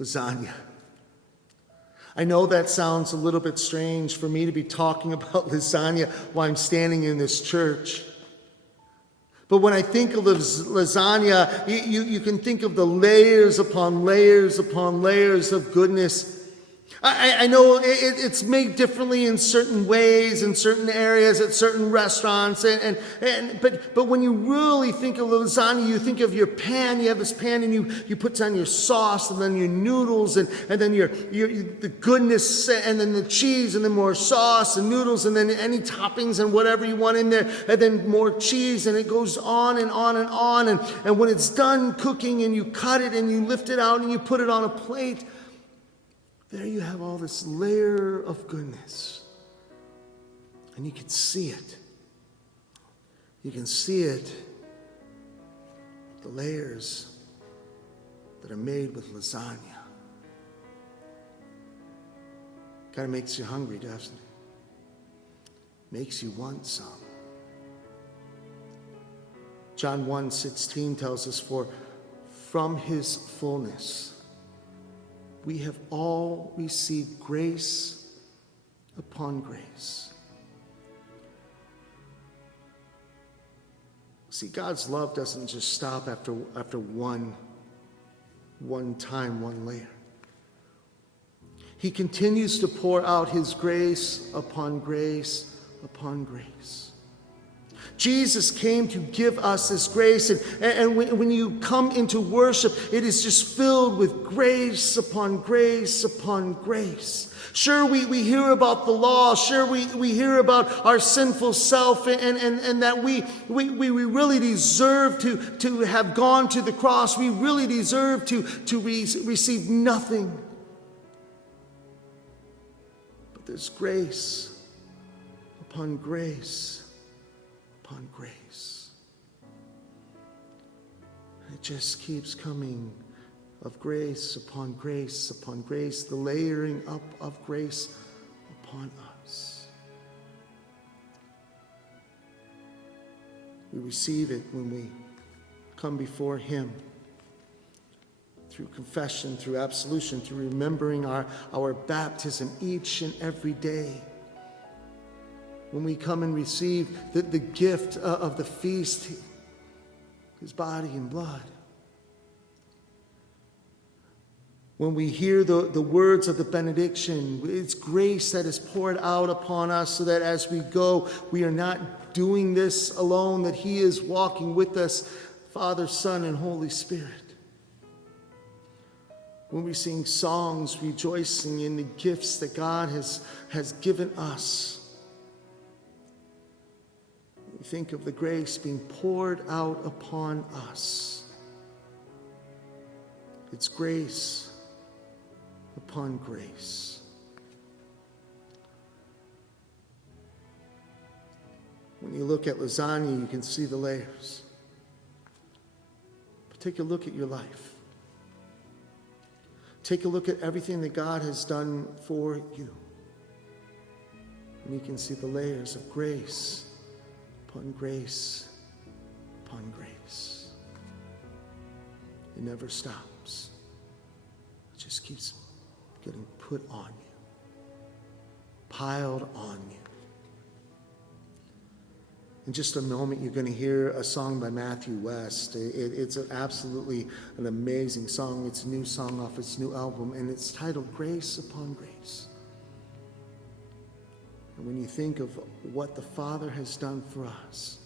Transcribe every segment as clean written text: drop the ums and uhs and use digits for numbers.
lasagna. I know that sounds a little bit strange for me to be talking about lasagna while I'm standing in this church. But when I think of lasagna, you can think of the layers upon layers upon layers of goodness. I know it's made differently in certain ways, in certain areas, at certain restaurants, but when you really think of lasagna, you think of your pan. You have this pan, and you put on your sauce, and then your noodles, and then the goodness, and then the cheese, and then more sauce and noodles, and then any toppings and whatever you want in there, and then more cheese, and it goes on and on and on. And when it's done cooking, and you cut it, and you lift it out, and you put it on a plate, there you have all this layer of goodness. And you can see it. You can see it. The layers that are made with lasagna. Kind of makes you hungry, doesn't it? Makes you want some. John 1:16 tells us, "For from his fullness we have all received grace upon grace." See, God's love doesn't just stop after one time, one layer. He continues to pour out his grace upon grace upon grace. Jesus came to give us this grace, and when you come into worship, it is just filled with grace upon grace upon grace. Sure, we hear about the law. Sure, we hear about our sinful self, and that we really deserve to have gone to the cross. We really deserve to receive nothing. But there's grace upon grace upon grace. It just keeps coming, of grace upon grace upon grace, the layering up of grace upon us. We receive it when we come before him through confession, through absolution, through remembering our baptism each and every day. When we come and receive the gift of the feast, his body and blood. When we hear the words of the benediction, it's grace that is poured out upon us so that as we go, we are not doing this alone, that he is walking with us, Father, Son, and Holy Spirit. When we sing songs rejoicing in the gifts that God has given us, we think of the grace being poured out upon us. It's grace upon grace. When you look at lasagna, you can see the layers. But take a look at your life. Take a look at everything that God has done for you. And you can see the layers of grace upon grace upon grace. It never stops. It just keeps getting put on you, piled on you. In just a moment, you're going to hear a song by Matthew West. It's absolutely an amazing song. It's a new song off his new album, and it's titled Grace Upon Grace. And when you think of what the Father has done for us,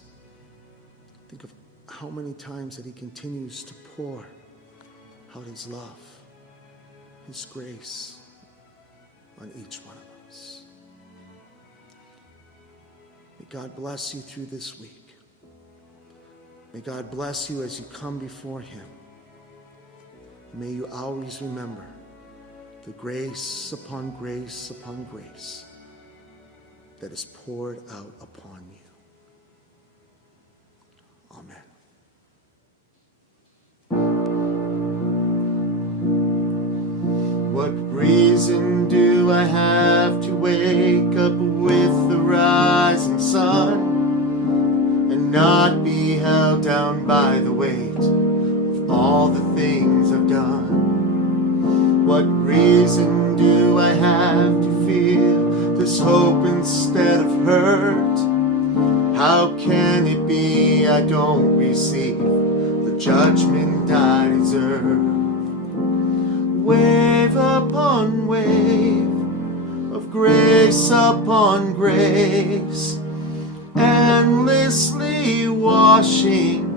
think of how many times that he continues to pour out his love, his grace on each one of us. May God bless you through this week. May God bless you as you come before him. May you always remember the grace upon grace upon grace that is poured out upon you. Amen. What reason do I have to wake up with the rising sun and not be held down by the weight of all the things I've done? What reason do I have to feel this hope instead of hurt? How can it be I don't receive the judgment I deserve? Wave upon wave of grace upon grace, endlessly washing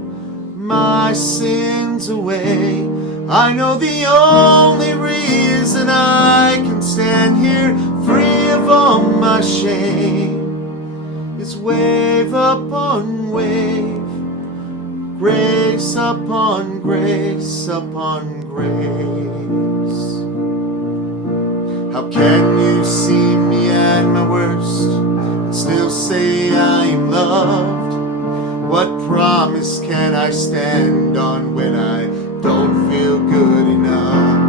my sins away. I know the only reason I can stand here free of all my shame is wave upon wave, grace upon grace upon grace. How can you see me at my worst and still say I am loved? What promise can I stand on when I don't feel good enough?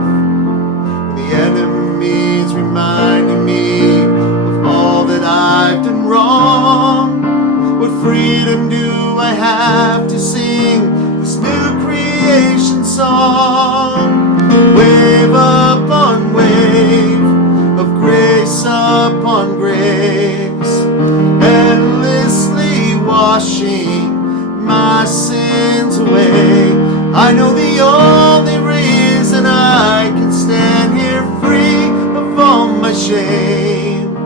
The enemy's reminding me of all that I've done wrong. What freedom do I have to sing this new creation song? Wave upon wave of grace upon grace, endlessly washing my sins away. I know the only reason I can stand here free of all my shame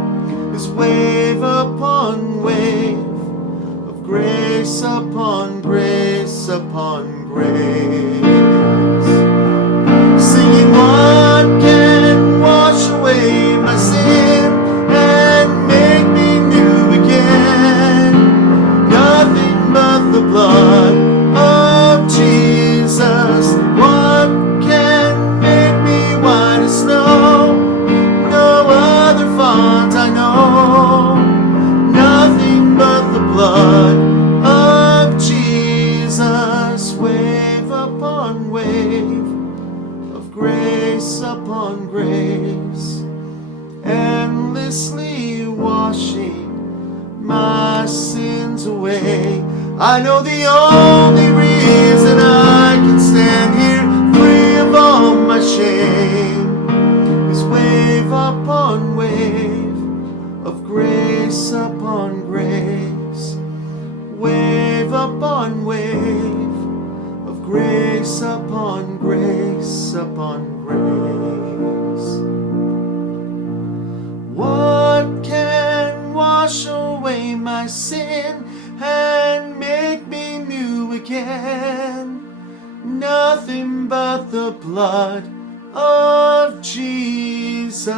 is wave upon wave of grace upon grace upon grace. Singing, what can wash away my sin and make me new again? Nothing but the blood of Jesus. What can make me white as snow? No other font I know. Nothing but the blood of Jesus. Wave upon wave of grace upon grace, endlessly washing my sins away. I know the only reason I can stand here free of all my shame is wave upon wave of grace upon grace, wave upon wave of grace upon grace upon grace. What can wash away my sin and make me new again? Nothing but the blood of Jesus.